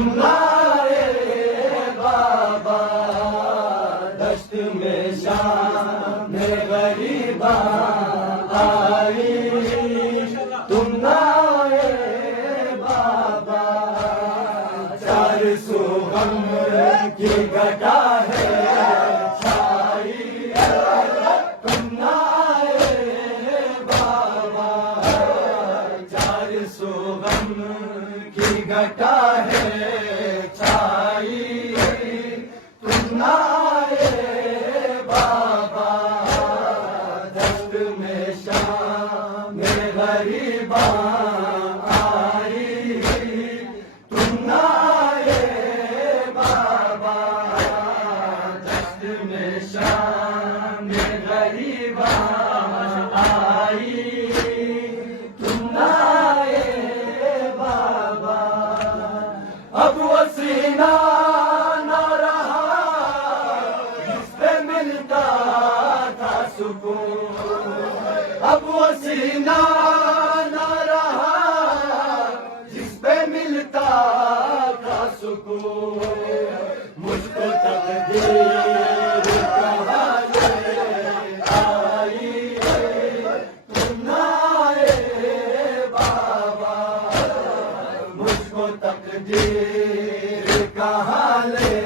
तुम लाए बाबा दश्त में शाम गरीबा आई। तुम लाए बाबा चार सौ गम की घटा है छाई। तुम लाए बाबा चार सौ गम की घटा है छाई। तुम लाए बाबा दस्त में शाम गरीबा आई। तुम लाए बाबा दस्त में शाम गरीबा आई। तुम लाए बाबा अब वो सीना न रहा जिसपे मिलता था सुकून। अब वो सीना न रहा जिसपे मिलता था सुकून। मुझको तकदीर कहा ले आई। तुम लाए बाबा मुझको तकदीर कहा ले